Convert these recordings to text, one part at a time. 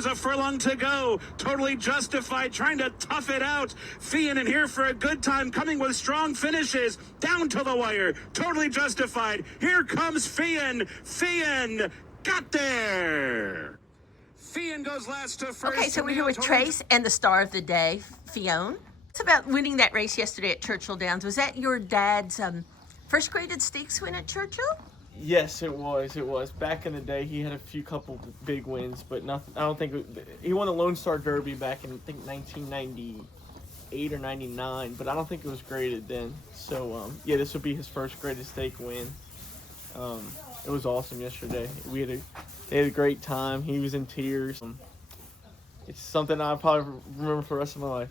There's a furlong to go. Totally Justified, trying to tough it out. Fion in here for a good time, coming with strong finishes. Down to the wire. Totally Justified. Here comes Fion. Fion got there. Fion goes last to first. Okay, so we're here with Trace and the star of the day, Fionn. It's about winning that race yesterday at Churchill Downs. Was that your dad's first graded stakes win at Churchill? Yes, it was. It was. Back in the day, he had a couple big wins, but nothing. I don't think he won the Lone Star Derby back in 1998 or 99, but I don't think it was graded then. So yeah, this would be his first graded stake win. It was awesome yesterday. They had a great time. He was in tears. It's something I'll probably remember for the rest of my life.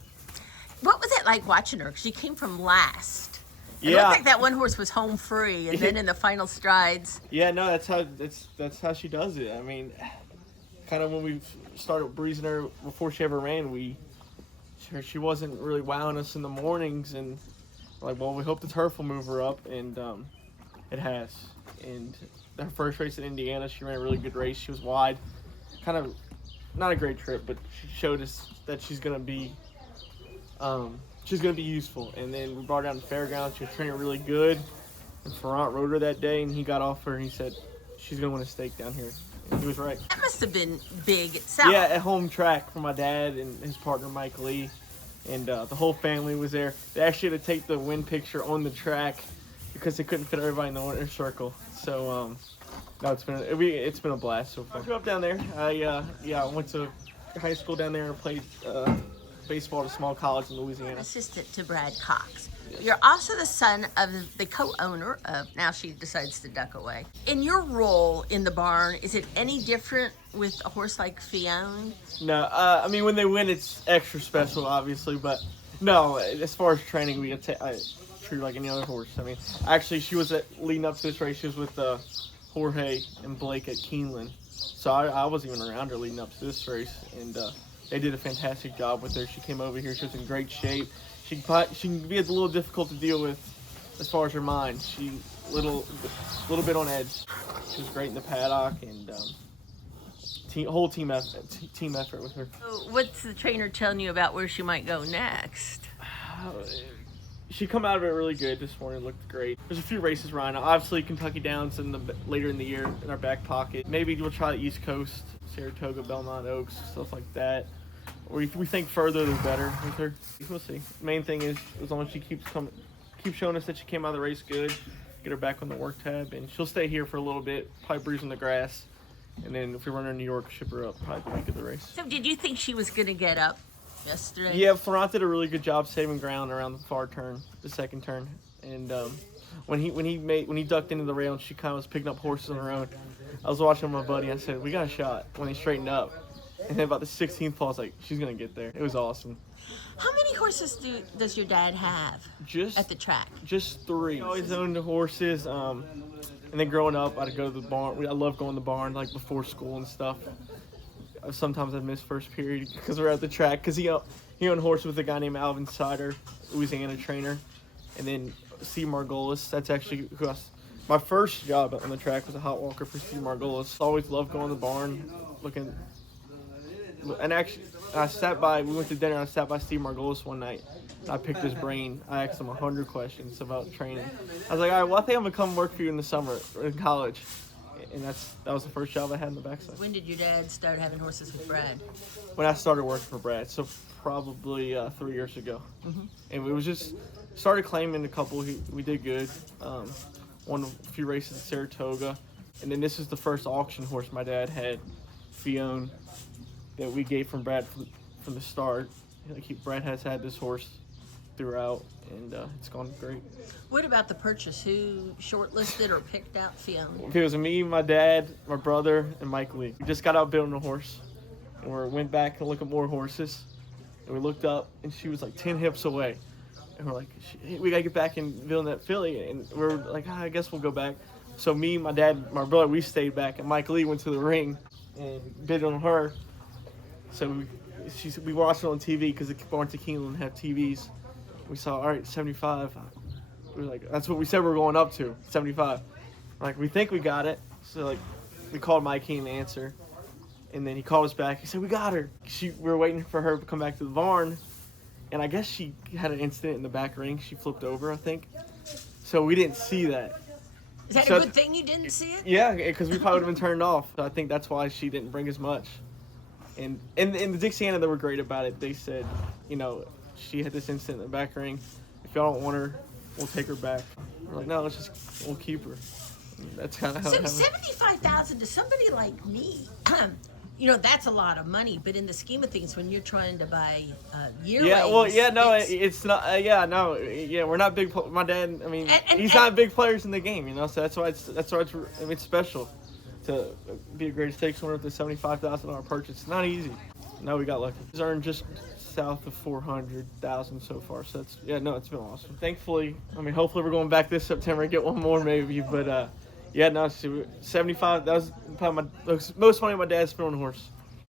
What was it like watching her? Because she came from last. It Yeah. looked like that one horse was home free, and then in the final strides. Yeah, no, that's how she does it. I mean, kind of when we started breezing her before she ever ran, she wasn't really wowing us in the mornings, and we're like, well, we hope the turf will move her up, and it has. And her first race in Indiana, she ran a really good race. She was wide, kind of not a great trip, but she showed us that she's gonna be useful. And then we brought her down to Fairgrounds. She was training really good. And Fionn rode her that day, and he got off her, and he said, she's going to win a stake down here. And he was right. That must have been big itself. Yeah, at home track for my dad and his partner, Mike Lee. And the whole family was there. They actually had to take the win picture on the track because they couldn't fit everybody in the winner's circle. So, no, it's been a blast so far. I grew up down there. I went to high school down there and played baseball at a small college in Louisiana. Assistant to Brad Cox. Yes. You're also the son of the co-owner of, now she decides to duck away. In your role in the barn, is it any different with a horse like Fionn? No, I mean, when they win, it's extra special, obviously, but no, as far as training, I treat her like any other horse. I mean, actually, she was leading up to this race, she was with Jorge and Blake at Keeneland, so I wasn't even around her leading up to this race, and they did a fantastic job with her. She came over here. She was in great shape. She can be a little difficult to deal with as far as her mind. She little bit on edge. She was great in the paddock, and whole team effort with her. So what's the trainer telling you about where she might go next? She come out of it really good this morning. Looked great. There's a few races running. Obviously, Kentucky Downs later in the year in our back pocket. Maybe we'll try the East Coast, Saratoga, Belmont Oaks, stuff like that. Or if we think further, the better with her. We'll see. The main thing is, as long as she keeps showing us that she came out of the race good, get her back on the work tab, and she'll stay here for a little bit, probably bruising the grass. And then if we run her in New York, ship her up probably the week of the race. So did you think she was going to get up yesterday? Yeah, Fionn did a really good job saving ground around the far turn, the second turn. And when he ducked into the rail and she kind of was picking up horses on her own, I was watching my buddy. I said, we got a shot when he straightened up. And then about the 16th fall, I was like, she's going to get there. It was awesome. How many horses does your dad have at the track? Just 3. I always owned the horses. And then growing up, I'd go to the barn. I love going to the barn, like before school and stuff. Sometimes I'd miss first period because we're at the track. Because he owned horses with a guy named Alvin Sider, Louisiana trainer. And then Steve Margolis, that's actually who my first job on the track was a hot walker for Steve Margolis. Always loved going to the barn, looking. And actually, we went to dinner and I sat by Steve Margolis one night. I picked his brain. I asked him 100 questions about training. I was like, all right, well, I think I'm going to come work for you in the summer in college. And that was the first job I had in the backside. When did your dad start having horses with Brad? When I started working for Brad, so probably 3 years ago. Mm-hmm. And we was just started claiming a couple. We did good. Won a few races at Saratoga. And then this is the first auction horse my dad had, Fionn, that we gave from Brad from the start. Brad has had this horse throughout, and it's gone great. What about the purchase? Who shortlisted or picked out Fionn? It was me, my dad, my brother, and Mike Lee. We just got out building a horse, and we went back and looked at more horses, and we looked up, and she was like 10 hips away. And we're like, we got to get back and build that filly. And we're like, I guess we'll go back. So me, my dad, my brother, we stayed back, and Mike Lee went to the ring and bid on her. So we watched it on TV because the barns at Keeneland have TVs. We saw, all right, 75. We were like, that's what we said we were going up to, 75. Like, we think we got it. So, like, we called Mike Keen to answer. And then he called us back. He said, we got her. We were waiting for her to come back to the barn. And I guess she had an incident in the back ring. She flipped over, I think. So we didn't see that. Is that a good thing you didn't see it? Yeah, because we probably would have been turned off. So I think that's why she didn't bring as much. And in the Dixiana, they were great about it. They said, you know, she had this incident in the back ring. If y'all don't want her, we'll take her back. We're like, no, we'll keep her. And that's kind of how it happened. $75,000 to somebody like me, you know, that's a lot of money. But in the scheme of things, when you're trying to buy yearlings, it's not. We're not big. My dad, I mean, he's not big players in the game, you know. So that's why it's special to be a great stakes winner with a $75,000 purchase. It's not easy. No, we got lucky. He's earned just south of $400,000 so far. So it's been awesome. Thankfully, I mean, hopefully we're going back this September and get one more maybe. But 75. That was probably most money my dad spent on a horse.